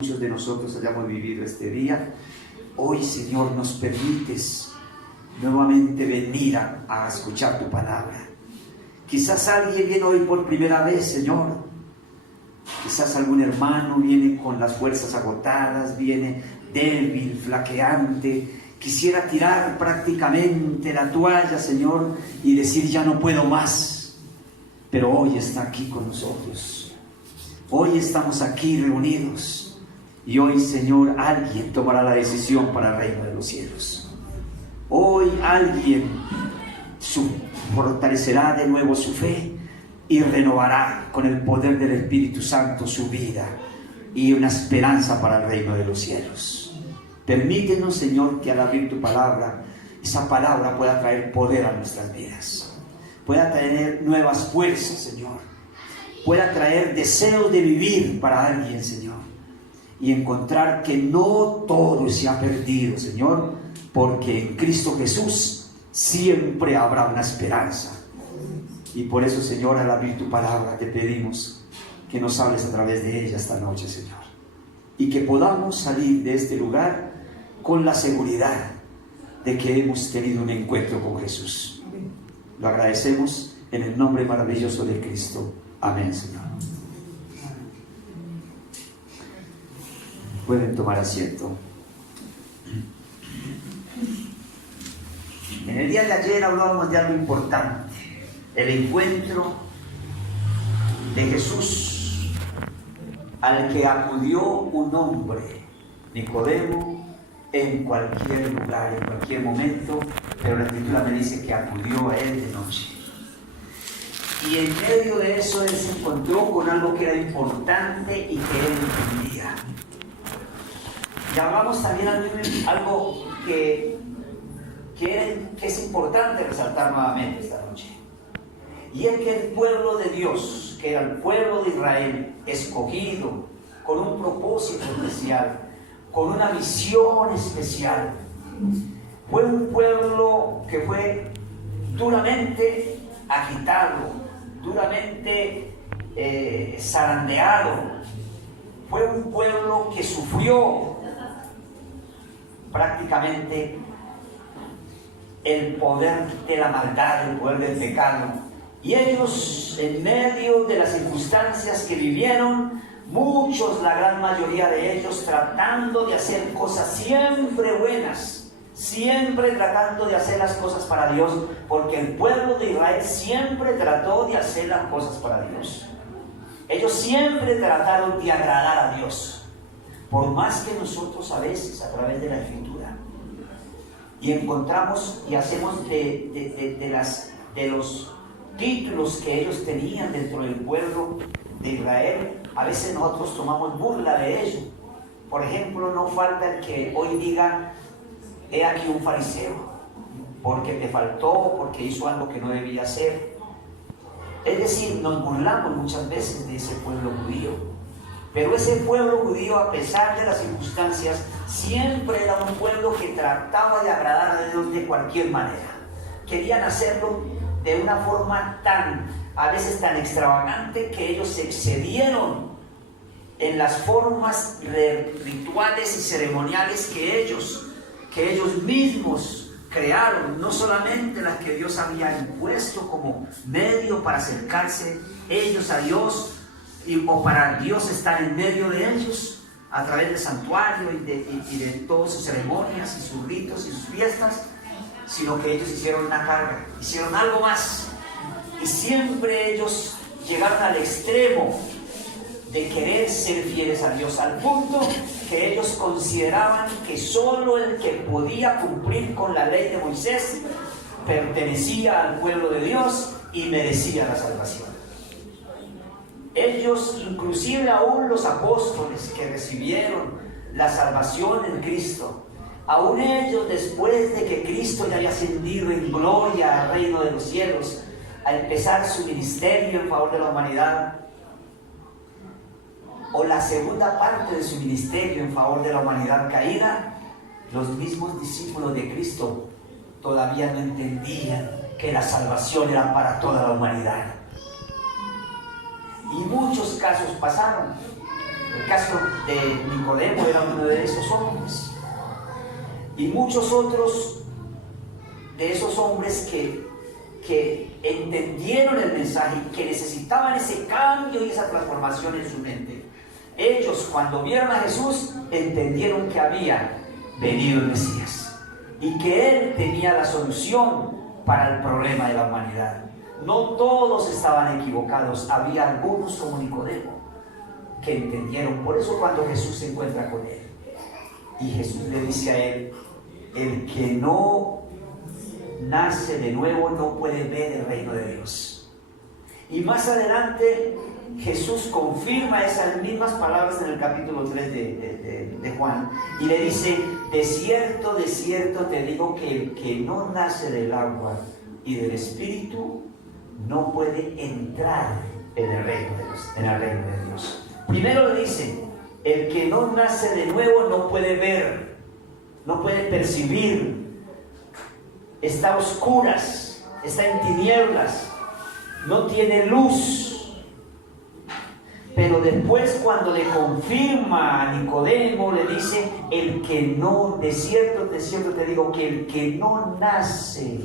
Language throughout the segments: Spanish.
Muchos de nosotros hayamos vivido este día. Hoy, Señor, nos permites nuevamente venir a escuchar tu palabra. Quizás alguien viene hoy por primera vez, Señor. Quizás algún hermano viene con las fuerzas agotadas, viene débil, flaqueante. Quisiera tirar prácticamente la toalla, Señor, y decir ya no puedo más. Pero hoy está aquí con nosotros. Hoy estamos aquí reunidos. Y hoy, Señor, alguien tomará la decisión para el reino de los cielos. Hoy alguien fortalecerá de nuevo su fe y renovará con el poder del Espíritu Santo su vida y una esperanza para el reino de los cielos. Permítenos, Señor, que al abrir tu palabra, esa palabra pueda traer poder a nuestras vidas, pueda traer nuevas fuerzas, Señor, pueda traer deseo de vivir para alguien, Señor, y encontrar que no todo se ha perdido, Señor, porque en Cristo Jesús siempre habrá una esperanza. Y por eso, Señor, al abrir tu palabra te pedimos que nos hables a través de ella esta noche, Señor, y que podamos salir de este lugar con la seguridad de que hemos tenido un encuentro con Jesús. Lo agradecemos en el nombre maravilloso de Cristo. Amén, Señor. Pueden tomar asiento. En el día de ayer hablábamos de algo importante, el encuentro de Jesús al que acudió un hombre, Nicodemo, en cualquier lugar, en cualquier momento, pero la Escritura me dice que acudió a él de noche. Y en medio de eso él se encontró con algo que era importante y que él entendía. Y hablamos también algo que es importante resaltar nuevamente esta noche. Y es que el pueblo de Dios, que era el pueblo de Israel, escogido, con un propósito especial, con una misión especial, fue un pueblo que fue duramente agitado, duramente zarandeado. Fue un pueblo que sufrió prácticamente el poder de la maldad, el poder del pecado. Y ellos, en medio de las circunstancias que vivieron, muchos, la gran mayoría de ellos, tratando de hacer cosas siempre buenas, siempre tratando de hacer las cosas para Dios, porque el pueblo de Israel siempre trató de hacer las cosas para Dios. Ellos siempre trataron de agradar a Dios, por más que nosotros a veces, a través de la Escritura, y encontramos y hacemos de los títulos que ellos tenían dentro del pueblo de Israel, a veces nosotros tomamos burla de ello. Por ejemplo, no falta el que hoy diga: he aquí un fariseo, porque te faltó, porque hizo algo que no debía hacer. Es decir, nos burlamos muchas veces de ese pueblo judío. Pero ese pueblo judío, a pesar de las circunstancias, siempre era un pueblo que trataba de agradar a Dios de cualquier manera. Querían hacerlo de una forma a veces tan extravagante, que ellos se excedieron en las formas rituales y ceremoniales que ellos mismos crearon, no solamente las que Dios había impuesto como medio para acercarse ellos a Dios, o para Dios estar en medio de ellos a través del santuario y de todas sus ceremonias y sus ritos y sus fiestas, sino que ellos hicieron una carga, hicieron algo más, y siempre ellos llegaron al extremo de querer ser fieles a Dios, al punto que ellos consideraban que solo el que podía cumplir con la ley de Moisés pertenecía al pueblo de Dios y merecía la salvación. Ellos, inclusive aún los apóstoles que recibieron la salvación en Cristo, aún ellos, después de que Cristo ya había ascendido en gloria al reino de los cielos, a empezar su ministerio en favor de la humanidad, o la segunda parte de su ministerio en favor de la humanidad caída, los mismos discípulos de Cristo todavía no entendían que la salvación era para toda la humanidad. Y muchos casos pasaron. El caso de Nicodemo era uno de esos hombres. Y muchos otros de esos hombres que entendieron el mensaje, que necesitaban ese cambio y esa transformación en su mente. Ellos, cuando vieron a Jesús, entendieron que había venido el Mesías y que Él tenía la solución para el problema de la humanidad. No todos estaban equivocados, había algunos como Nicodemo que entendieron. Por eso cuando Jesús se encuentra con él y Jesús le dice a él: el que no nace de nuevo no puede ver el reino de Dios. Y más adelante Jesús confirma esas mismas palabras en el capítulo 3 de Juan y le dice: de cierto te digo que el que no nace del agua y del Espíritu no puede entrar en el reino de Dios. Primero le dice: el que no nace de nuevo no puede ver, no puede percibir, está a oscuras, está en tinieblas, no tiene luz. Pero después, cuando le confirma a Nicodemo, le dice: el que no, de cierto te digo que el que no nace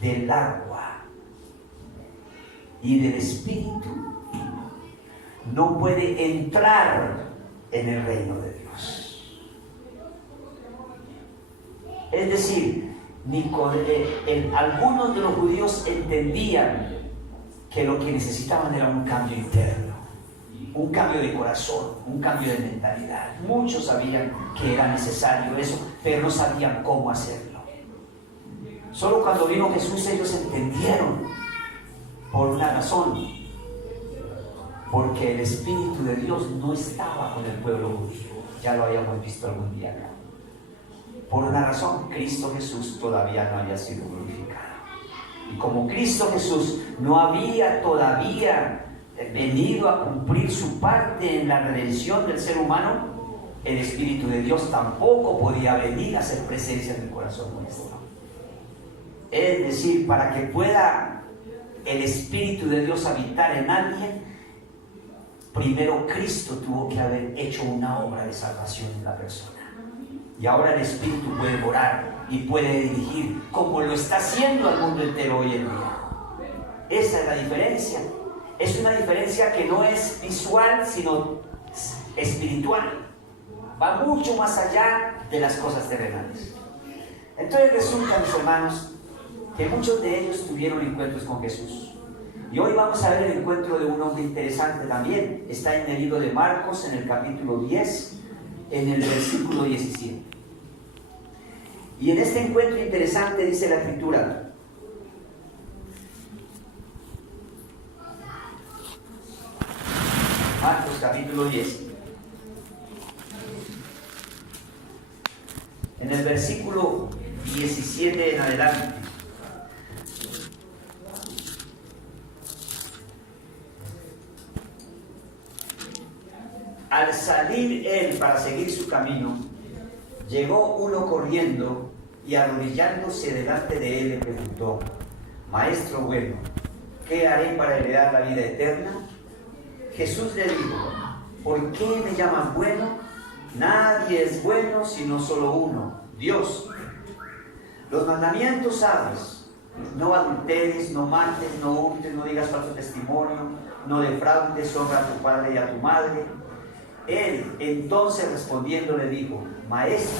del agua y del Espíritu no puede entrar en el reino de Dios. Es decir, algunos de los judíos entendían que lo que necesitaban era un cambio interno, un cambio de corazón, un cambio de mentalidad. Muchos sabían que era necesario eso, pero no sabían cómo hacerlo. Solo cuando vino Jesús ellos entendieron, por una razón: porque el Espíritu de Dios no estaba con el pueblo judío. Ya lo habíamos visto algún día acá. Por una razón: Cristo Jesús todavía no había sido glorificado. Y como Cristo Jesús no había todavía venido a cumplir su parte en la redención del ser humano, el Espíritu de Dios tampoco podía venir a hacer presencia en el corazón nuestro. Es decir, para que pueda el Espíritu de Dios habitar en alguien, primero Cristo tuvo que haber hecho una obra de salvación en la persona. Y ahora el Espíritu puede morar y puede dirigir, como lo está haciendo al mundo entero hoy en día. Esa es la diferencia. Es una diferencia que no es visual, sino espiritual. Va mucho más allá de las cosas terrenales. Entonces resulta, mis hermanos, que muchos de ellos tuvieron encuentros con Jesús. Y hoy vamos a ver el encuentro de un hombre interesante también. Está en el libro de Marcos, en el capítulo 10, en el versículo 17. Y en este encuentro interesante dice la Escritura: Marcos capítulo 10, en el versículo 17 en adelante. Al salir él para seguir su camino, llegó uno corriendo y arrodillándose delante de él le preguntó: Maestro bueno, ¿qué haré para heredar la vida eterna? Jesús le dijo: ¿por qué me llaman bueno? Nadie es bueno sino solo uno, Dios. Los mandamientos sabes: no adulteres, no mates, no hurtes, no digas falso testimonio, no defraudes, honra a tu padre y a tu madre. Él entonces respondiendo le dijo: Maestro,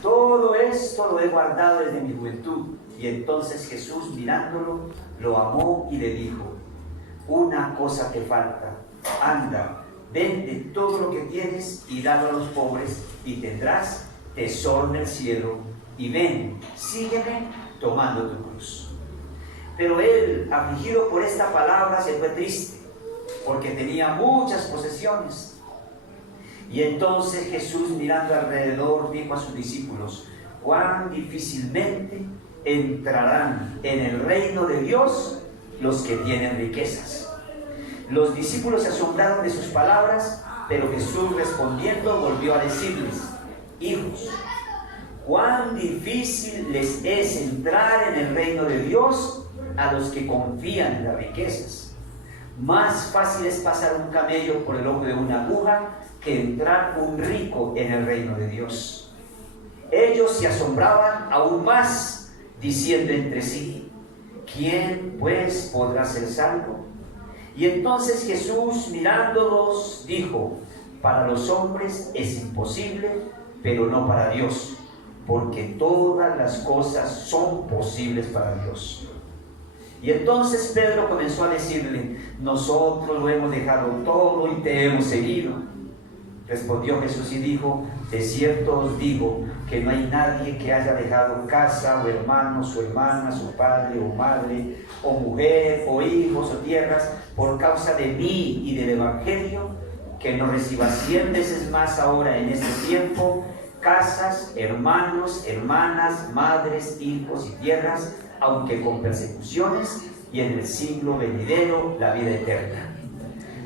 todo esto lo he guardado desde mi juventud. Y entonces Jesús, mirándolo, lo amó y le dijo: una cosa te falta, anda, vende todo lo que tienes y dalo a los pobres y tendrás tesoro en el cielo, y ven, sígueme tomando tu cruz. Pero él, afligido por esta palabra, se fue triste, porque tenía muchas posesiones. Y entonces Jesús, mirando alrededor, dijo a sus discípulos: cuán difícilmente entrarán en el reino de Dios los que tienen riquezas. Los discípulos se asombraron de sus palabras, pero Jesús respondiendo volvió a decirles: hijos, cuán difícil les es entrar en el reino de Dios a los que confían en las riquezas. Más fácil es pasar un camello por el ojo de una aguja que entrar un rico en el reino de Dios. Ellos se asombraban aún más, diciendo entre sí: ¿quién pues podrá ser salvo? Y entonces Jesús, mirándolos, dijo: para los hombres es imposible, pero no para Dios, porque todas las cosas son posibles para Dios. Y entonces Pedro comenzó a decirle: nosotros lo hemos dejado todo y te hemos seguido. Respondió Jesús y dijo: de cierto os digo que no hay nadie que haya dejado casa o hermanos o hermanas o padre o madre o mujer o hijos o tierras por causa de mí y del Evangelio, que no reciba 100 veces más ahora en este tiempo, casas, hermanos, hermanas, madres, hijos y tierras, aunque con persecuciones, y en el siglo venidero la vida eterna.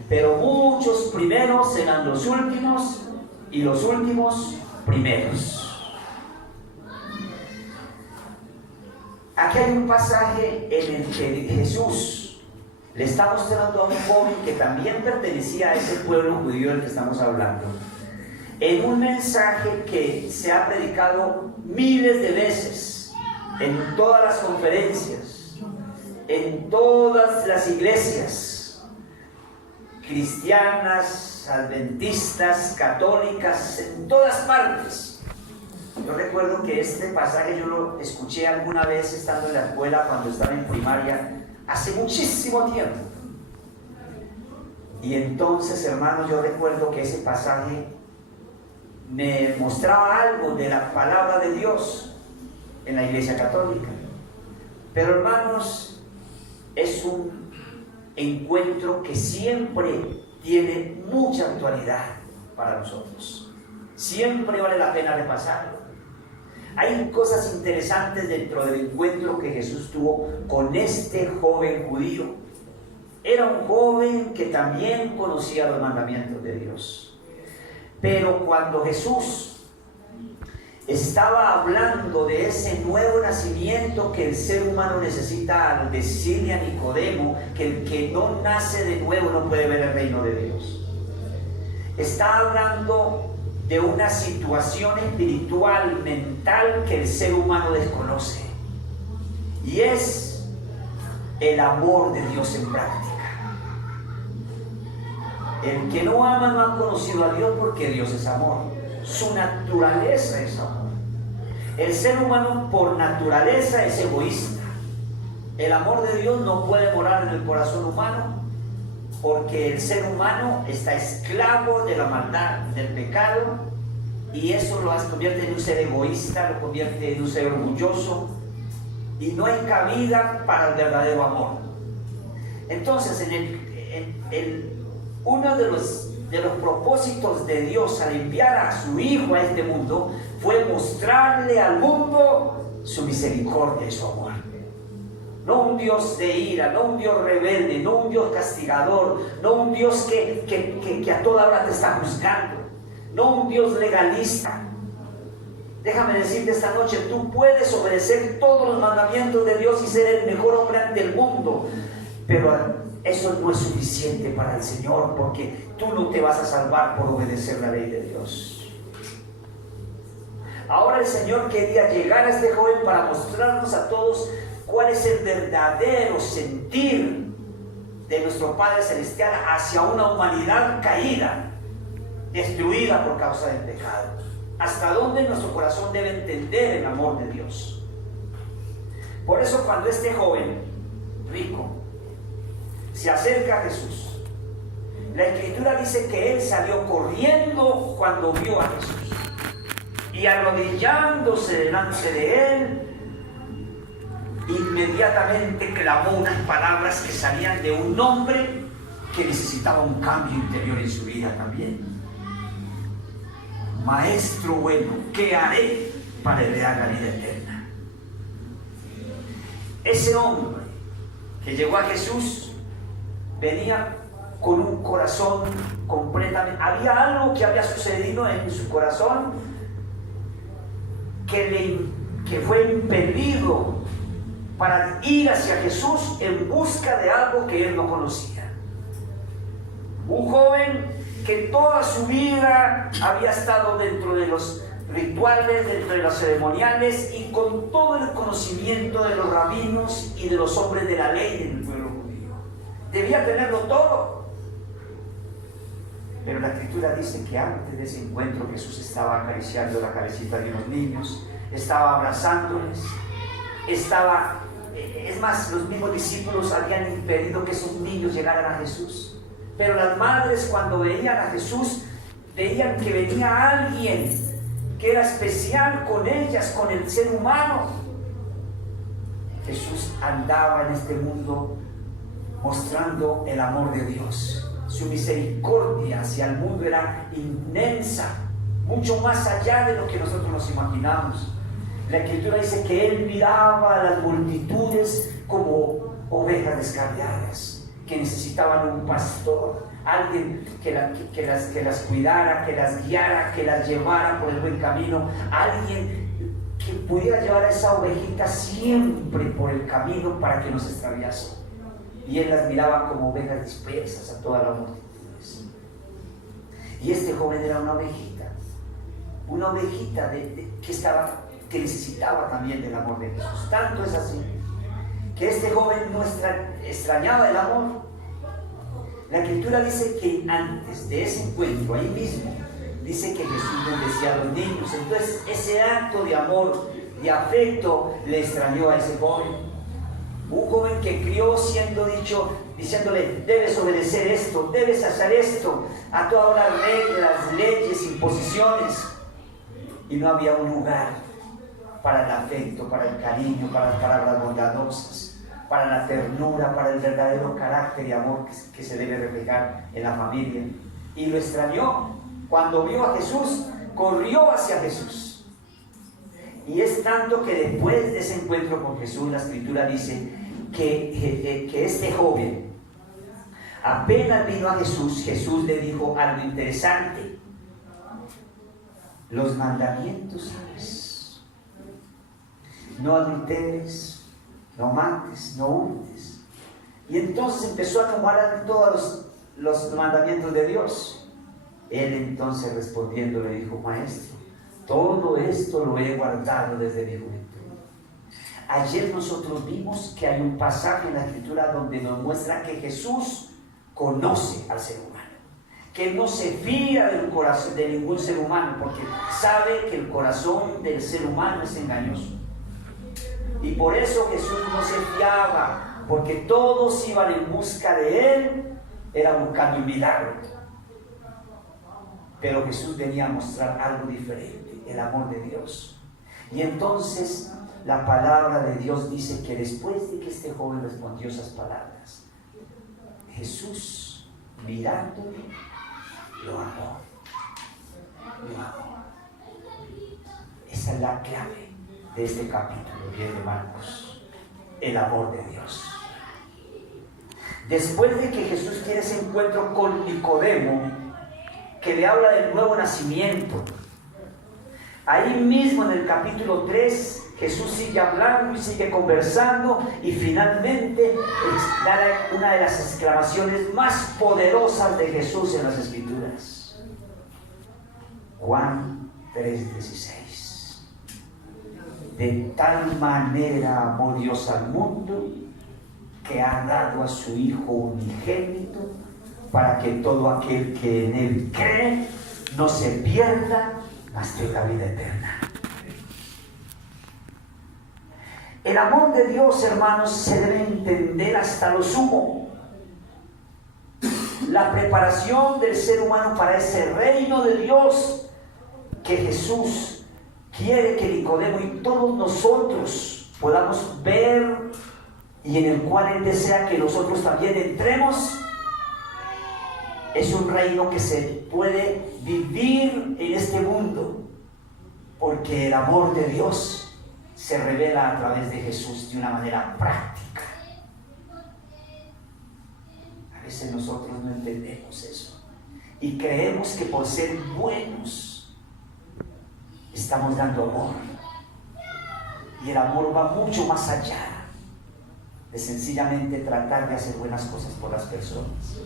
Pero muchos primeros serán los últimos, y los últimos primeros. Aquí hay un pasaje en el que Jesús le está mostrando a un joven que también pertenecía a ese pueblo judío del que estamos hablando, en un mensaje que se ha predicado miles de veces en todas las conferencias, en todas las iglesias cristianas, adventistas, católicas, en todas partes. Yo recuerdo que este pasaje yo lo escuché alguna vez estando en la escuela cuando estaba en primaria, hace muchísimo tiempo. Y entonces, hermanos, yo recuerdo que ese pasaje me mostraba algo de la palabra de Dios en la Iglesia Católica. Pero, hermanos, es un encuentro que siempre tiene mucha actualidad para nosotros. Siempre vale la pena repasarlo. Hay cosas interesantes dentro del encuentro que Jesús tuvo con este joven judío. Era un joven que también conocía los mandamientos de Dios. Pero cuando Jesús estaba hablando de ese nuevo nacimiento que el ser humano necesita, al decirle a Nicodemo que el que no nace de nuevo no puede ver el reino de Dios, está hablando de una situación espiritual, mental, que el ser humano desconoce, y es el amor de Dios en práctica. El que no ama no ha conocido a Dios, porque Dios es amor. Su naturaleza es amor. El ser humano por naturaleza es egoísta. El amor de Dios no puede morar en el corazón humano, porque el ser humano está esclavo de la maldad, del pecado, y eso lo convierte en un ser egoísta, lo convierte en un ser orgulloso, y no hay cabida para el verdadero amor. Entonces, uno de los propósitos de Dios al enviar a su Hijo a este mundo fue mostrarle al mundo su misericordia y su amor. No un Dios de ira, no un Dios rebelde, no un Dios castigador, no un Dios que a toda hora te está juzgando, no un Dios legalista. Déjame decirte esta noche, tú puedes obedecer todos los mandamientos de Dios y ser el mejor hombre ante el mundo, pero eso no es suficiente para el Señor, porque tú no te vas a salvar por obedecer la ley de Dios. Ahora el Señor quería llegar a este joven para mostrarnos a todos cuál es el verdadero sentir de nuestro Padre Celestial hacia una humanidad caída, destruida por causa del pecado. Hasta dónde nuestro corazón debe entender el amor de Dios. Por eso, cuando este joven rico se acerca a Jesús, la Escritura dice que él salió corriendo cuando vio a Jesús, y arrodillándose delante de él, inmediatamente clamó unas palabras que salían de un hombre que necesitaba un cambio interior en su vida también. Maestro bueno, ¿qué haré para heredar la vida eterna? Ese hombre que llegó a Jesús venía con un corazón completamente... Había algo que había sucedido en su corazón que fue impelido para ir hacia Jesús en busca de algo que él no conocía. Un joven que toda su vida había estado dentro de los rituales, dentro de los ceremoniales y con todo el conocimiento de los rabinos y de los hombres de la ley del pueblo judío. Debía tenerlo todo. Pero la Escritura dice que antes de ese encuentro Jesús estaba acariciando la cabecita de unos niños, estaba abrazándoles, es más, los mismos discípulos habían impedido que esos niños llegaran a Jesús. Pero las madres, cuando veían a Jesús, veían que venía alguien que era especial con ellas, con el ser humano. Jesús andaba en este mundo mostrando el amor de Dios. Su misericordia hacia el mundo era inmensa, mucho más allá de lo que nosotros nos imaginamos. La Escritura dice que Él miraba a las multitudes como ovejas descarriadas, que necesitaban un pastor, alguien que las cuidara, que las guiara, que las llevara por el buen camino, alguien que pudiera llevar a esa ovejita siempre por el camino para que no se extraviase. Y Él las miraba como ovejas dispersas a todas las multitudes. Y este joven era una ovejita que necesitaba también del amor de Jesús. Tanto es así que este joven no extrañaba el amor. La Escritura dice que antes de ese encuentro, ahí mismo, dice que Jesús bendecía a los niños. Entonces ese acto de amor, de afecto, le extrañó a ese joven. Un joven que crió diciéndole, debes obedecer esto, debes hacer esto, a todas las reglas, leyes, imposiciones. Y no había un lugar para el afecto, para el cariño, para las palabras bondadosas, para la ternura, para el verdadero carácter y amor que se debe reflejar en la familia. Y lo extrañó. Cuando vio a Jesús, corrió hacia Jesús. Y es tanto que después de ese encuentro con Jesús, la Escritura dice que este joven, apenas vino a Jesús, Jesús le dijo algo interesante. Los mandamientos sabes: no adulteres, no mates, no hurtes. Y entonces empezó a enumerar todos los mandamientos de Dios. Él entonces respondiendo le dijo: Maestro, todo esto lo he guardado desde mi juventud. Ayer nosotros vimos que hay un pasaje en la Escritura donde nos muestra que Jesús conoce al ser humano, que no se fía del corazón de ningún ser humano, porque sabe que el corazón del ser humano es engañoso. Y por eso Jesús no se fiaba, porque todos iban en busca de Él, era buscando un milagro. Pero Jesús venía a mostrar algo diferente, el amor de Dios. Y entonces la palabra de Dios dice que después de que este joven respondió esas palabras, Jesús, mirándole, lo amó. Lo amó. Esa es la clave de este capítulo 10 de Marcos, el amor de Dios. Después de que Jesús tiene ese encuentro con Nicodemo, que le habla del nuevo nacimiento, ahí mismo en el capítulo 3, Jesús sigue hablando y sigue conversando, y finalmente da una de las exclamaciones más poderosas de Jesús en las Escrituras. Juan 3:16. De tal manera amó Dios al mundo que ha dado a su Hijo unigénito, para que todo aquel que en Él cree no se pierda, mas tenga vida eterna. El amor de Dios, hermanos, se debe entender hasta lo sumo. La preparación del ser humano para ese reino de Dios que Jesús quiere que Nicodemo y todos nosotros podamos ver, y en el cual Él desea que nosotros también entremos. Es un reino que se puede vivir en este mundo, porque el amor de Dios se revela a través de Jesús de una manera práctica. A veces nosotros no entendemos eso y creemos que por ser buenos estamos dando amor, y el amor va mucho más allá de sencillamente tratar de hacer buenas cosas por las personas.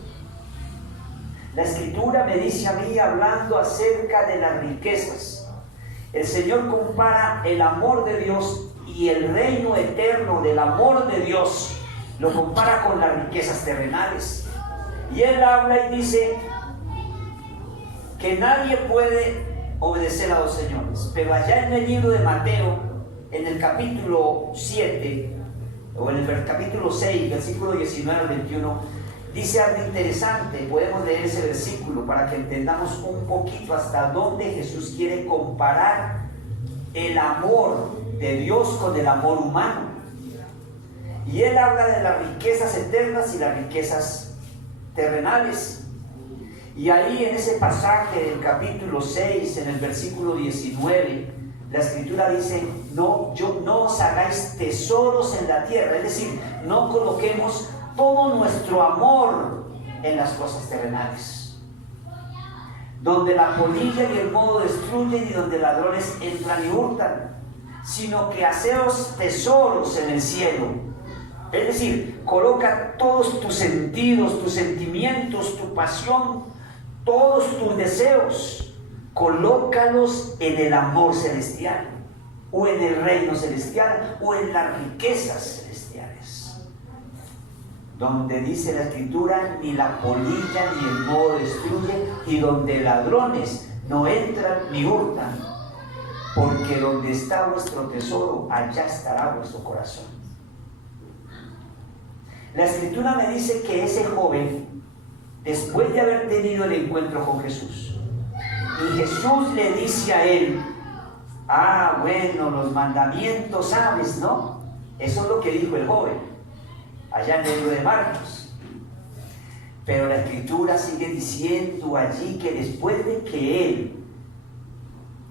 La Escritura me dice a mí, hablando acerca de las riquezas, el Señor compara el amor de Dios y el reino eterno del amor de Dios, lo compara con las riquezas terrenales. Y Él habla y dice que nadie puede obedecer a dos señores. Pero allá en el libro de Mateo, en el capítulo 7, o en el capítulo 6, versículo 19 al 21, dice algo interesante. Podemos leer ese versículo para que entendamos un poquito hasta dónde Jesús quiere comparar el amor de Dios con el amor humano. Y Él habla de las riquezas eternas y las riquezas terrenales. Y ahí en ese pasaje del capítulo 6, en el versículo 19, la Escritura dice, no os hagáis tesoros en la tierra. Es decir, no coloquemos todo nuestro amor en las cosas terrenales, donde la polilla y el moho destruyen y donde ladrones entran y hurtan, sino que haceos tesoros en el cielo. Es decir, coloca todos tus sentidos, tus sentimientos, tu pasión, todos tus deseos, colócalos en el amor celestial, o en el reino celestial, o en las riquezas celestiales, donde dice la Escritura, ni la polilla ni el moho destruye, y donde ladrones no entran ni hurtan, porque donde está vuestro tesoro, allá estará vuestro corazón. La Escritura me dice que ese joven, después de haber tenido el encuentro con Jesús, y Jesús le dice a él, bueno, los mandamientos sabes, ¿no? Eso es lo que dijo el joven, allá en el libro de Marcos. Pero la Escritura sigue diciendo allí que después de que él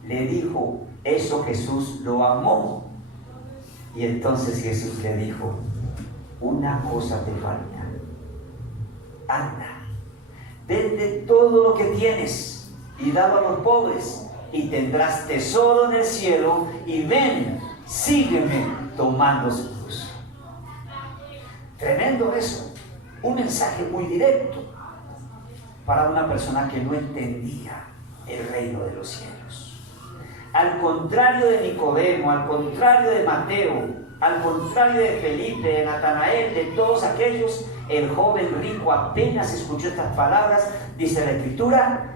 le dijo eso, Jesús lo amó. Y entonces Jesús le dijo, una cosa te falta, anda, vende todo lo que tienes y dalo a los pobres, y tendrás tesoro en el cielo, y ven, sígueme tomando su cruz. Tremendo eso, un mensaje muy directo para una persona que no entendía el reino de los cielos. Al contrario de Nicodemo, al contrario de Mateo, al contrario de Felipe, de Natanael, de todos aquellos, el joven rico apenas escuchó estas palabras, dice la Escritura,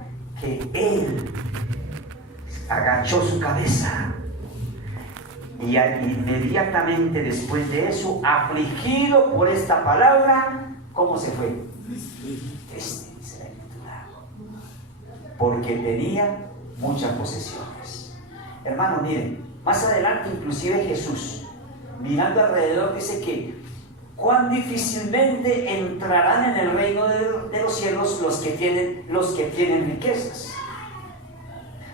que él agachó su cabeza y inmediatamente después de eso, afligido por esta palabra, ¿cómo se fue? Triste, dice la Escritura, porque tenía muchas posesiones. Hermano, miren, más adelante inclusive Jesús, mirando alrededor, dice que cuán difícilmente entrarán en el reino de los cielos los que tienen riquezas.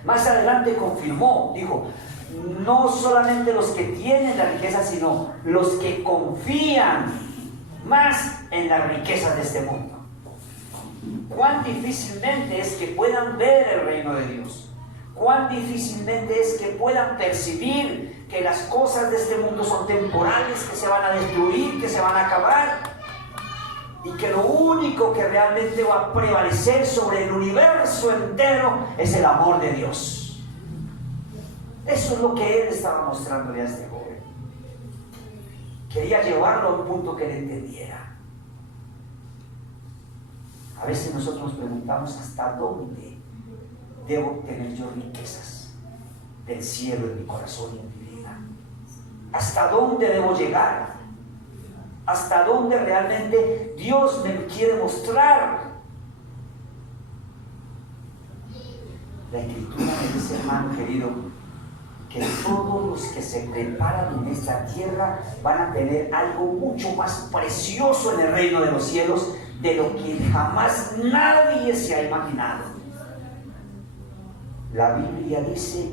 Más adelante confirmó, dijo, no solamente los que tienen la riqueza, sino los que confían más en las riquezas de este mundo. Cuán difícilmente es que puedan ver el reino de Dios. Cuán difícilmente es que puedan percibir que las cosas de este mundo son temporales, que se van a destruir, que se van a acabar, y que lo único que realmente va a prevalecer sobre el universo entero es el amor de Dios. Eso es lo que él estaba mostrándole a este joven. Quería llevarlo a un punto que él entendiera. A veces nosotros nos preguntamos hasta dónde debo tener yo riquezas del cielo en mi corazón y en mi vida. ¿Hasta dónde debo llegar? ¿Hasta dónde realmente Dios me quiere mostrar? La Escritura me dice, hermano querido, que todos los que se preparan en esta tierra van a tener algo mucho más precioso en el reino de los cielos de lo que jamás nadie se ha imaginado. La Biblia dice,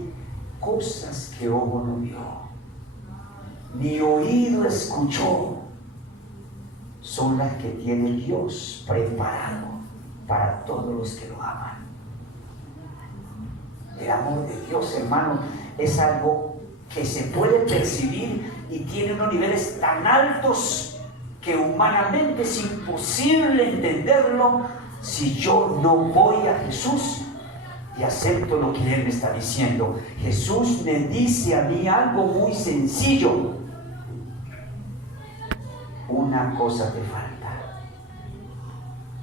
cosas que ojo no vio, ni oído escuchó, son las que tiene Dios preparado para todos los que lo aman. El amor de Dios, hermano, es algo que se puede percibir y tiene unos niveles tan altos que humanamente es imposible entenderlo si yo no voy a Jesús y acepto lo que Él me está diciendo? Jesús me dice a mí algo muy sencillo: una cosa te falta.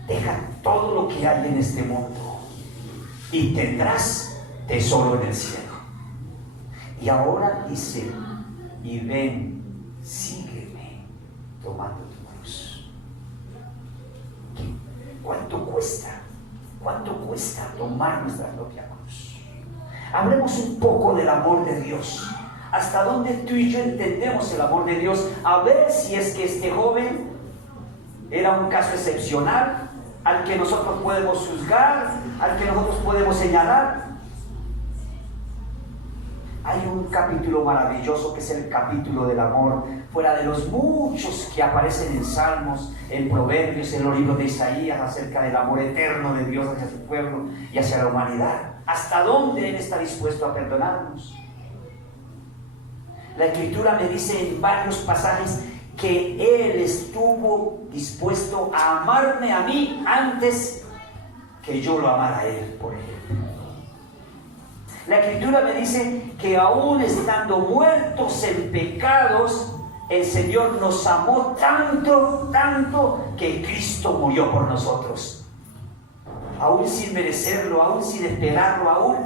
Deja todo lo que hay en este mundo y tendrás tesoro en el cielo. Y ahora dice: y ven, sígueme tomando tu cruz. ¿Cuánto cuesta? ¿Cuánto cuesta tomar nuestra propia cruz? Hablemos un poco del amor de Dios. ¿Hasta dónde tú y yo entendemos el amor de Dios? A ver si es que este joven era un caso excepcional, al que nosotros podemos juzgar, al que nosotros podemos señalar. Hay un capítulo maravilloso que es el capítulo del amor, fuera de los muchos que aparecen en Salmos, en Proverbios, en los libros de Isaías, acerca del amor eterno de Dios hacia su pueblo y hacia la humanidad. ¿Hasta dónde Él está dispuesto a perdonarnos? La Escritura me dice en varios pasajes que Él estuvo dispuesto a amarme a mí antes que yo lo amara a Él, por ejemplo. La Escritura me dice que aún estando muertos en pecados, el Señor nos amó tanto, tanto, que Cristo murió por nosotros. Aún sin merecerlo, aún sin esperarlo, aún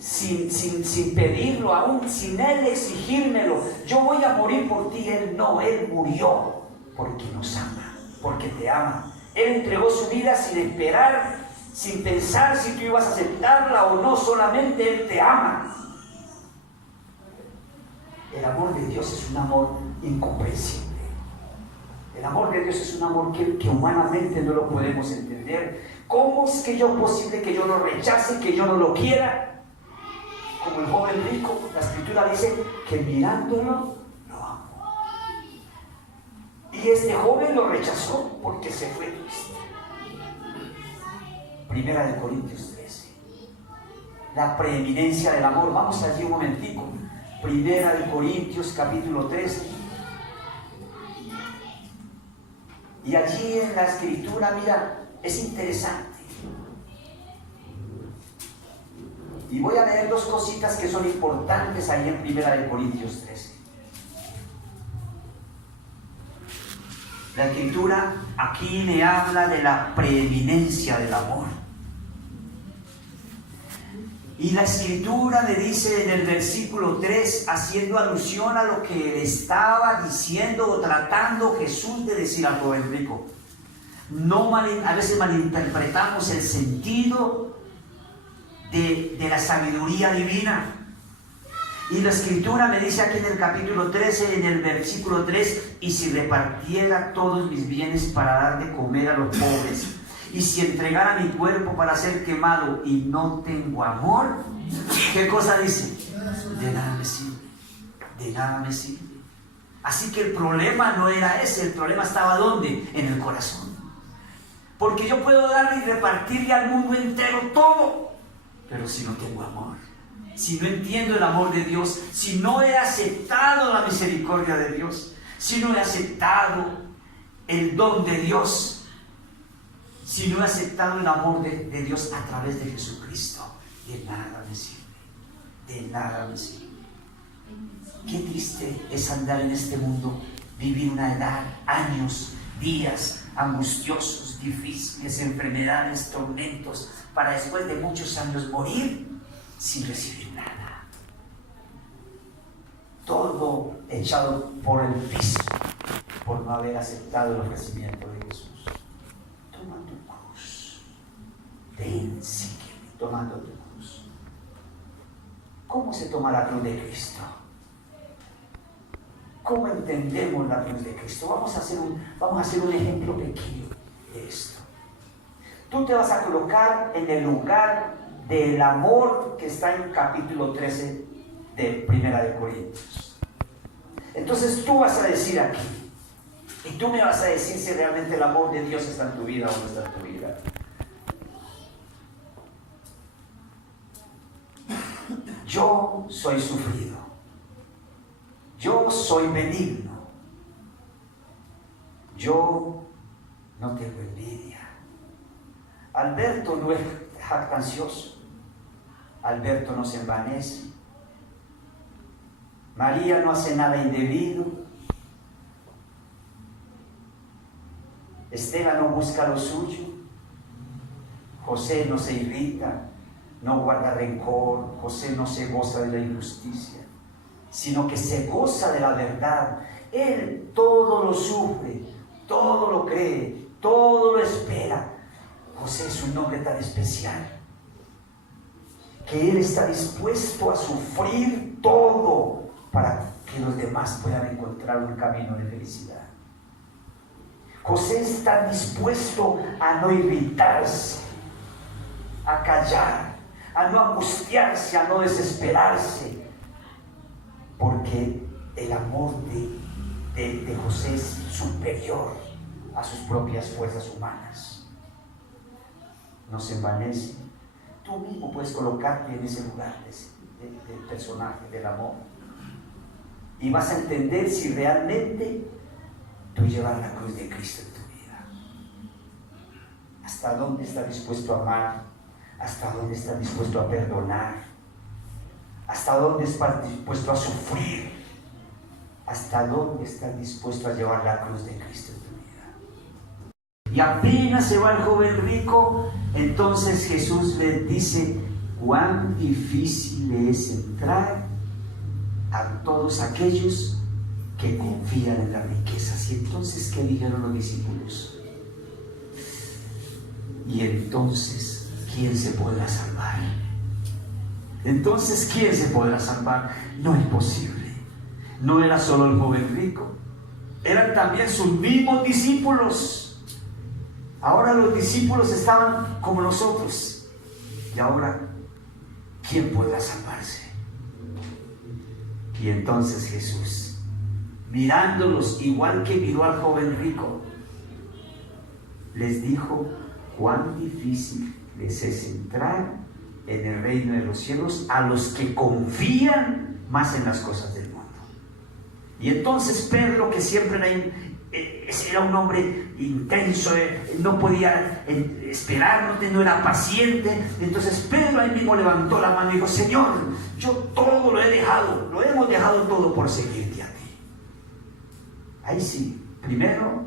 sin pedirlo, aún sin Él exigírmelo. Yo voy a morir por ti. Él no, Él murió porque nos ama, porque te ama. Él entregó su vida sin esperar, sin pensar si tú ibas a aceptarla o no. Solamente Él te ama. El amor de Dios es un amor incomprensible. El amor de Dios es un amor que humanamente no lo podemos entender. ¿Cómo es que yo posible que yo lo rechace, que yo no lo quiera? Como el joven rico, la Escritura dice que mirándolo lo amó. Y este joven lo rechazó porque se fue triste. Primera de Corintios 13. La preeminencia del amor. Vamos allí un momentico. Primera de Corintios capítulo 13. Y allí en la Escritura, mira, es interesante. Y voy a leer dos cositas que son importantes ahí en Primera de Corintios 13. La Escritura aquí me habla de la preeminencia del amor. Y la Escritura le dice en el versículo 3, haciendo alusión a lo que le estaba diciendo o tratando Jesús de decir al joven rico. A veces malinterpretamos el sentido de la sabiduría divina. Y la Escritura me dice aquí en el capítulo 13, en el versículo 3, y si repartiera todos mis bienes para dar de comer a los pobres, y si entregara mi cuerpo para ser quemado y no tengo amor, ¿qué cosa dice? De nada me sirve, de nada me sirve. Así que el problema no era ese, el problema estaba ¿dónde? En el corazón. Porque yo puedo darle y repartirle al mundo entero todo, pero si no tengo amor, si no entiendo el amor de Dios, si no he aceptado la misericordia de Dios, si no he aceptado el don de Dios, si no he aceptado el amor de Dios a través de Jesucristo, de nada me sirve, de nada me sirve. Qué triste es andar en este mundo, vivir una edad, años, días angustiosos, difíciles, enfermedades, tormentos, para después de muchos años morir sin recibir nada. Todo echado por el piso por no haber aceptado el ofrecimiento de Jesús. Toma tu cruz, ven, sígueme, tomando tu cruz. ¿Cómo se toma la cruz de Cristo? ¿Cómo entendemos la cruz de Cristo? Vamos a hacer un ejemplo pequeño de esto. Tú te vas a colocar en el lugar del amor que está en capítulo 13 de Primera de Corintios. Entonces tú vas a decir aquí, y tú me vas a decir si realmente el amor de Dios está en tu vida o no está en tu vida. Yo soy sufrido. Yo soy benigno. Yo no tengo envidia. Alberto no es jactancioso, Alberto no se envanece, María no hace nada indebido, Esteban no busca lo suyo, José no se irrita, no guarda rencor, José no se goza de la injusticia, sino que se goza de la verdad. Él todo lo sufre, todo lo cree, todo lo espera. José es un nombre tan especial que él está dispuesto a sufrir todo para que los demás puedan encontrar un camino de felicidad. José está dispuesto a no irritarse, a callar, a no angustiarse, a no desesperarse, porque el amor de José es superior a sus propias fuerzas humanas. No se envanece. Tú mismo puedes colocarte en ese lugar del personaje, del amor, y vas a entender si realmente tú llevas la cruz de Cristo en tu vida. ¿Hasta dónde está dispuesto a amar? ¿Hasta dónde está dispuesto a perdonar? ¿Hasta dónde está dispuesto a sufrir? ¿Hasta dónde está dispuesto a llevar la cruz de Cristo en tu vida? Y apenas se va el joven rico, entonces Jesús le dice: cuán difícil es entrar a todos aquellos que confían en las riquezas. Y entonces, ¿qué dijeron los discípulos? Y entonces, ¿quién se podrá salvar? Entonces, ¿quién se podrá salvar? No es posible. No era solo el joven rico, eran también sus mismos discípulos. Ahora los discípulos estaban como nosotros. Y ahora, ¿quién podrá salvarse? Y entonces Jesús, mirándolos igual que miró al joven rico, les dijo: cuán difícil les es entrar en el reino de los cielos a los que confían más en las cosas del mundo. Y entonces Pedro, que siempre era un hombre intenso, no podía esperar, no era paciente, entonces Pedro ahí mismo levantó la mano y dijo: Señor, yo todo lo he dejado, lo hemos dejado todo por seguirte a ti. Ahí sí, primero,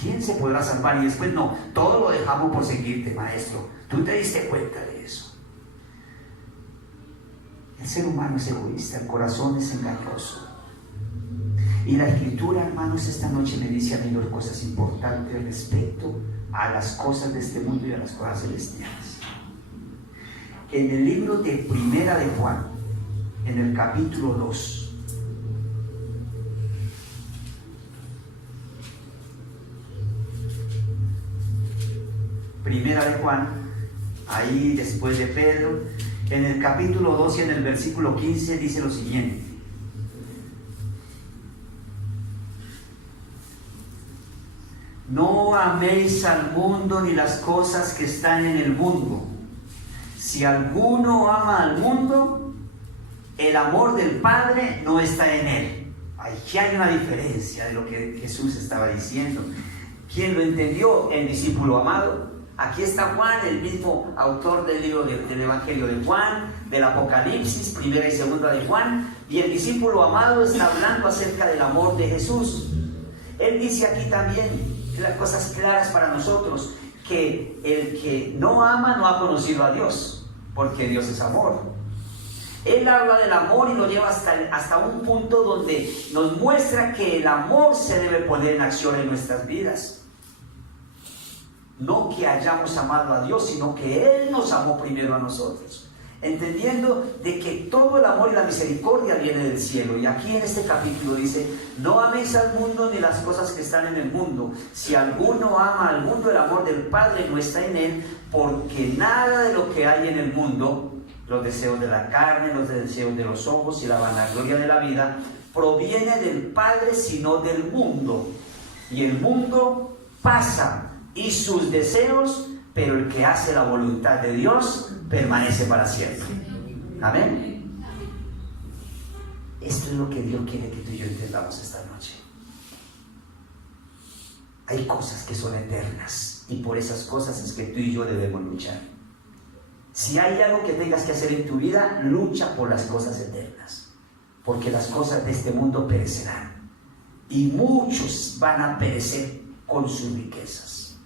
¿quién se podrá salvar? Y después, no, todo lo dejamos por seguirte, maestro. Tú te diste cuenta de eso. El ser humano es egoísta, el corazón es engañoso. Y la Escritura, hermanos, esta noche me dice a mí dos cosas importantes respecto a las cosas de este mundo y a las cosas celestiales. En el libro de Primera de Juan, en el capítulo 2, Primera de Juan, ahí después de Pedro, en el capítulo 2 y en el versículo 15 dice lo siguiente: no améis al mundo ni las cosas que están en el mundo. Si alguno ama al mundo, el amor del Padre no está en él. Aquí hay una diferencia de lo que Jesús estaba diciendo. ¿Quién lo entendió? El discípulo amado. Aquí está Juan, el mismo autor del libro del Evangelio de Juan, del Apocalipsis, primera y segunda de Juan, y el discípulo amado está hablando acerca del amor de Jesús. Él dice aquí también las cosas claras para nosotros, que el que no ama no ha conocido a Dios, porque Dios es amor. Él habla del amor y lo lleva hasta un punto donde nos muestra que el amor se debe poner en acción en nuestras vidas. No que hayamos amado a Dios, sino que Él nos amó primero a nosotros, entendiendo de que todo el amor y la misericordia viene del cielo. Y aquí en este capítulo dice: no améis al mundo ni las cosas que están en el mundo. Si alguno ama al mundo, el amor del Padre no está en él, porque nada de lo que hay en el mundo, los deseos de la carne, los deseos de los ojos y la vanagloria de la vida, proviene del Padre, sino del mundo. Y el mundo pasa y sus deseos, pero el que hace la voluntad de Dios permanece para siempre. Amén. Esto es lo que Dios quiere que tú y yo entendamos esta noche. Hay cosas que son eternas y por esas cosas es que tú y yo debemos luchar. Si hay algo que tengas que hacer en tu vida, lucha por las cosas eternas, porque las cosas de este mundo perecerán y muchos van a perecer con sus riquezas,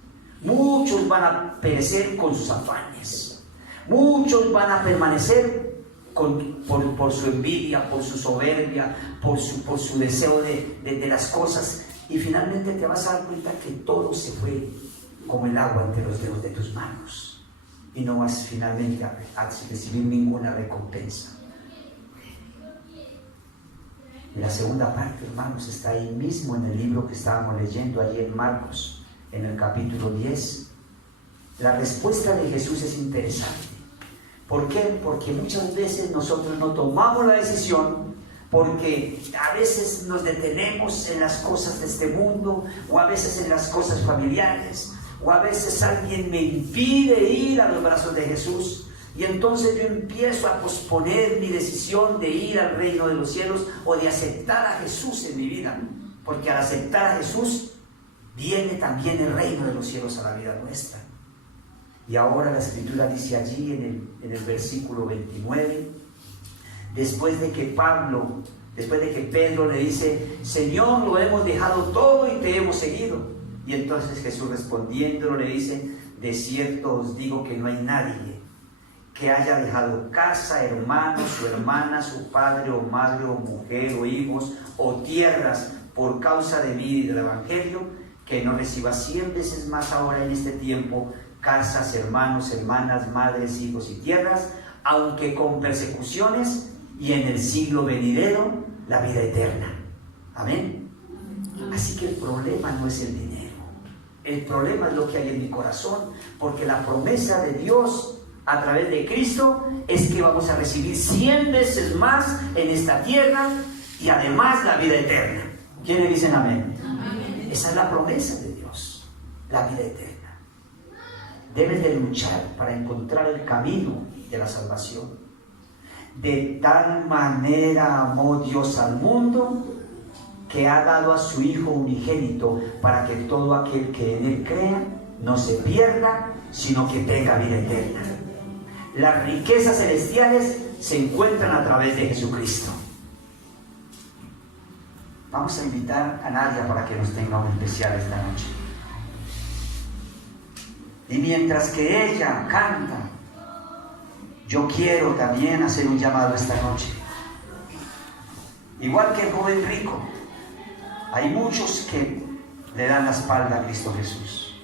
muchos van a perecer con sus afanes, muchos van a permanecer por su envidia, por su soberbia, por su deseo de las cosas, y finalmente te vas a dar cuenta que todo se fue como el agua entre los dedos de tus manos y no vas finalmente a recibir ninguna recompensa. Y la segunda parte, hermanos, está ahí mismo en el libro que estábamos leyendo allí en Marcos, en el capítulo 10. La respuesta de Jesús es interesante. ¿Por qué? Porque muchas veces nosotros no tomamos la decisión, porque a veces nos detenemos en las cosas de este mundo, o a veces en las cosas familiares, o a veces alguien me impide ir a los brazos de Jesús, y entonces yo empiezo a posponer mi decisión de ir al reino de los cielos o de aceptar a Jesús en mi vida, porque al aceptar a Jesús viene también el reino de los cielos a la vida nuestra. Y ahora la Escritura dice allí en el versículo 29, después de que Pedro le dice: Señor, lo hemos dejado todo y te hemos seguido. Y entonces Jesús respondiendo le dice: de cierto os digo que no hay nadie que haya dejado casa, hermanos o hermanas, su padre o madre o mujer o hijos o tierras por causa de mí y del Evangelio, que no reciba 100 veces más ahora en este tiempo casas, hermanos, hermanas, madres, hijos y tierras, aunque con persecuciones, y en el siglo venidero la vida eterna. Amén. Así que el problema no es el dinero, el problema es lo que hay en mi corazón, porque la promesa de Dios a través de Cristo es que vamos a recibir 100 veces más en esta tierra y además la vida eterna. ¿Quiénes dicen amén? Amén. Esa es la promesa de Dios, la vida eterna. Debes de luchar para encontrar el camino de la salvación. De tal manera amó Dios al mundo que ha dado a su Hijo unigénito, para que todo aquel que en Él crea no se pierda, sino que tenga vida eterna. Las riquezas celestiales se encuentran a través de Jesucristo. Vamos a invitar a Nadia para que nos tenga un especial esta noche. Y mientras que ella canta, yo quiero también hacer un llamado esta noche. Igual que el joven rico, hay muchos que le dan la espalda a Cristo Jesús.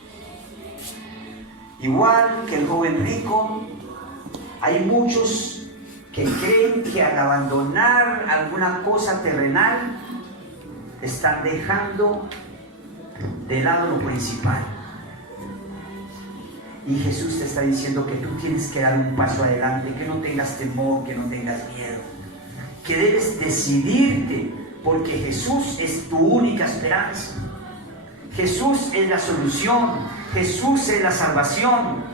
Igual que el joven rico, hay muchos que creen que al abandonar alguna cosa terrenal, están dejando de lado lo principal. Y Jesús te está diciendo que tú tienes que dar un paso adelante, que no tengas temor, que no tengas miedo, que debes decidirte, porque Jesús es tu única esperanza. Jesús es la solución, Jesús es la salvación.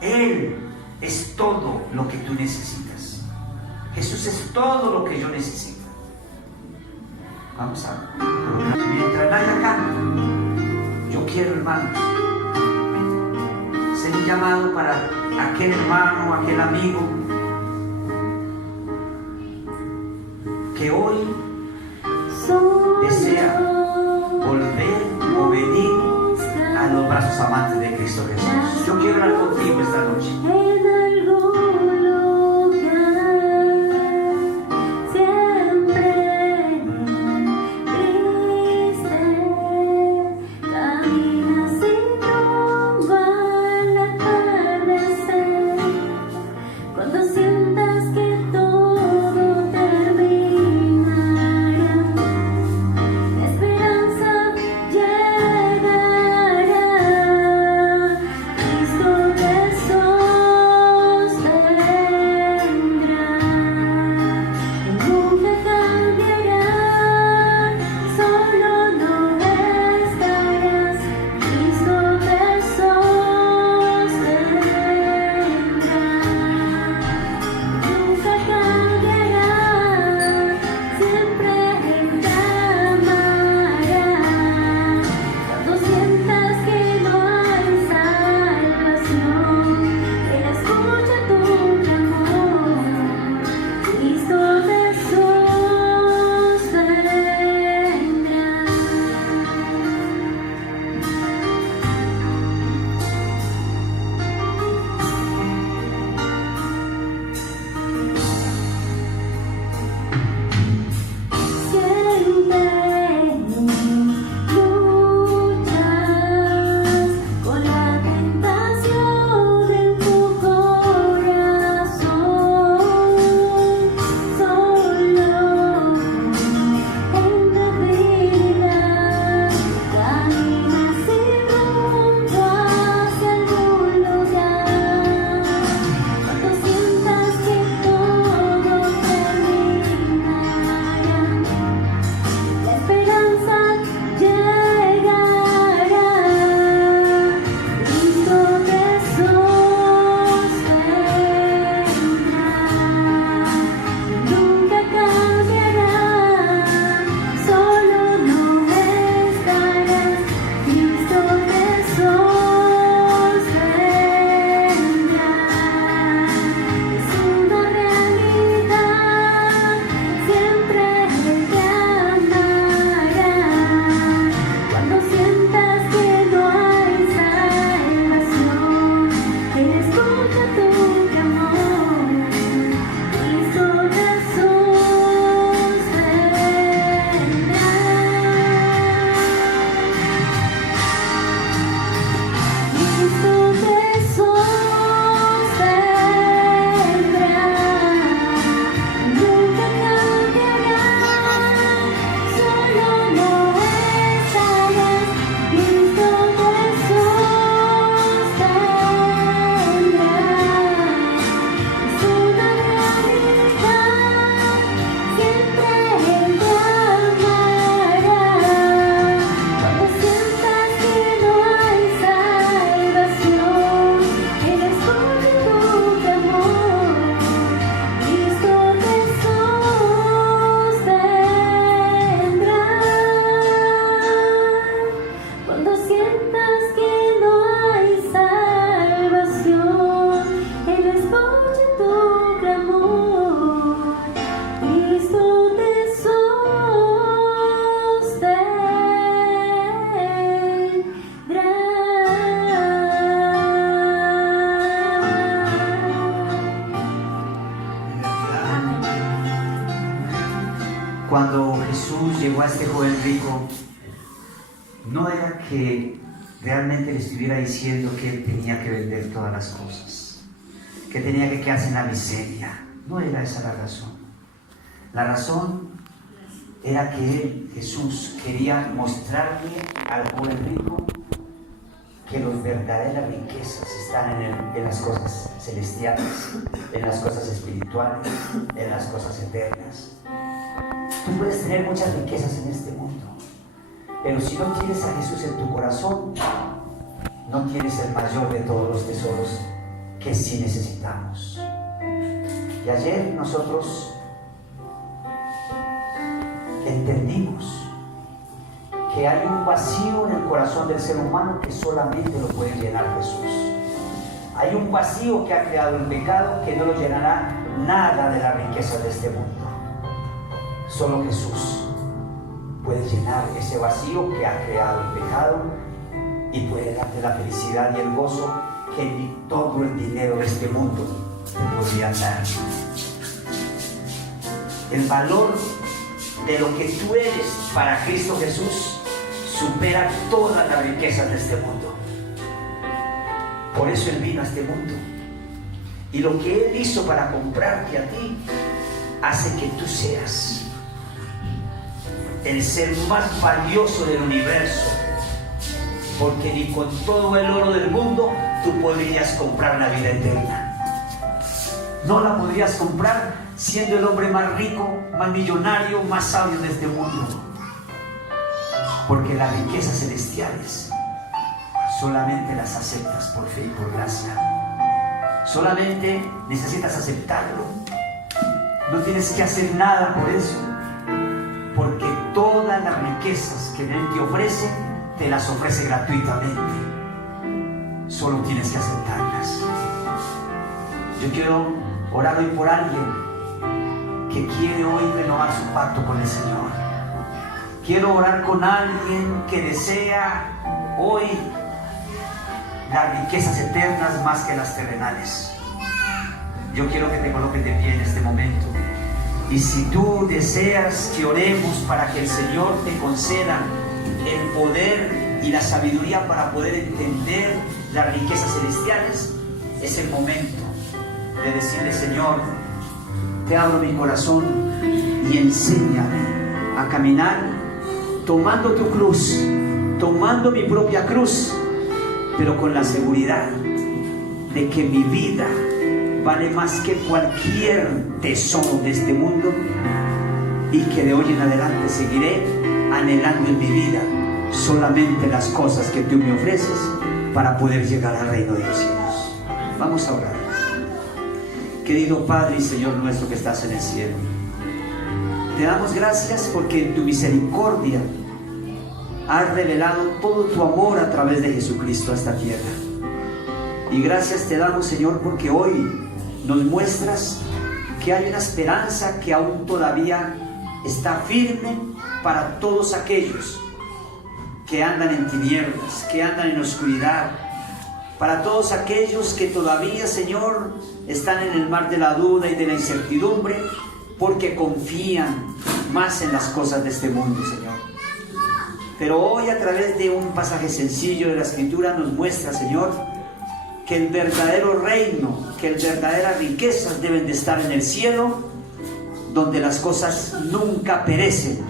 Él es todo lo que tú necesitas. Jesús es todo lo que yo necesito. Vamos a... Mientras nadie canta, yo quiero, hermanos, un llamado para aquel hermano, aquel amigo que hoy desea volver o venir a los brazos amantes de Cristo Jesús. Yo quiero hablar contigo esta noche. Cristo Cuando Jesús llegó a este joven rico, no era que realmente le estuviera diciendo que él tenía que vender todas las cosas, que tenía que quedarse en la miseria. No era esa la razón. La razón era que él, Jesús, quería mostrarle al joven rico que las verdaderas riquezas están en las cosas celestiales, en las cosas espirituales, en las cosas eternas. Tú puedes tener muchas riquezas en este mundo, pero si no tienes a Jesús en tu corazón, no tienes el mayor de todos los tesoros que sí necesitamos. Y ayer nosotros entendimos que hay un vacío en el corazón del ser humano que solamente lo puede llenar Jesús. Hay un vacío que ha creado el pecado que no lo llenará nada de las riquezas de este mundo. Solo Jesús puede llenar ese vacío que ha creado el pecado y puede darte la felicidad y el gozo que ni todo el dinero de este mundo te podría dar. El valor de lo que tú eres para Cristo Jesús supera todas las riquezas de este mundo. Por eso Él vino a este mundo. Y lo que Él hizo para comprarte a ti hace que tú seas el ser más valioso del universo. Porque ni con todo el oro del mundo tú podrías comprar la vida eterna. No la podrías comprar siendo el hombre más rico, más millonario, más sabio de este mundo. Porque las riquezas celestiales solamente las aceptas por fe y por gracia. Solamente necesitas aceptarlo. No tienes que hacer nada por eso. Porque todas las riquezas que Él te ofrece, te las ofrece gratuitamente. Solo tienes que aceptarlas. Yo quiero orar hoy por alguien que quiere hoy renovar su pacto con el Señor. Quiero orar con alguien que desea hoy las riquezas eternas más que las terrenales. Yo quiero que te coloques de pie en este momento. Y si tú deseas que oremos para que el Señor te conceda el poder y la sabiduría para poder entender las riquezas celestiales, es el momento de decirle: Señor, te abro mi corazón y enséñame a caminar tomando tu cruz, tomando mi propia cruz, pero con la seguridad de que mi vida vale más que cualquier tesoro de este mundo y que de hoy en adelante seguiré anhelando en mi vida solamente las cosas que tú me ofreces para poder llegar al reino de los cielos. Vamos a orar. Querido Padre y Señor nuestro que estás en el cielo, te damos gracias porque en tu misericordia has revelado todo tu amor a través de Jesucristo a esta tierra. Y gracias te damos, Señor, porque hoy nos muestras que hay una esperanza que aún todavía está firme para todos aquellos que andan en tinieblas, que andan en oscuridad, para todos aquellos que todavía, Señor, están en el mar de la duda y de la incertidumbre, porque confían más en las cosas de este mundo, Señor. Pero hoy, a través de un pasaje sencillo de la Escritura, nos muestra, Señor, que el verdadero reino, que las verdaderas riquezas deben de estar en el cielo, donde las cosas nunca perecen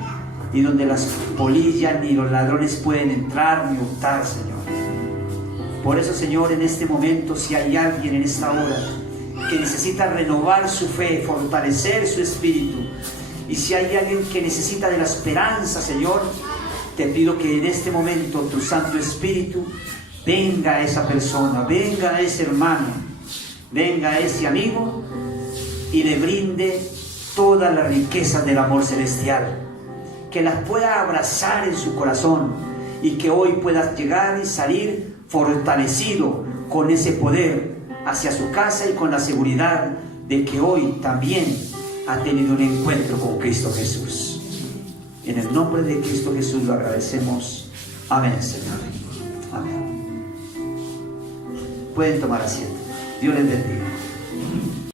y donde las polillas ni los ladrones pueden entrar ni hurtar, Señor. Por eso, Señor, en este momento, si hay alguien en esta hora que necesita renovar su fe, fortalecer su espíritu, y si hay alguien que necesita de la esperanza, Señor, te pido que en este momento tu Santo Espíritu venga a esa persona, venga a ese hermano, venga a ese amigo y le brinde todas las riquezas del amor celestial, que las pueda abrazar en su corazón y que hoy pueda llegar y salir fortalecido con ese poder hacia su casa y con la seguridad de que hoy también ha tenido un encuentro con Cristo Jesús. En el nombre de Cristo Jesús lo agradecemos. Amén, Señor. Amén. Pueden tomar asiento. Dios les bendiga.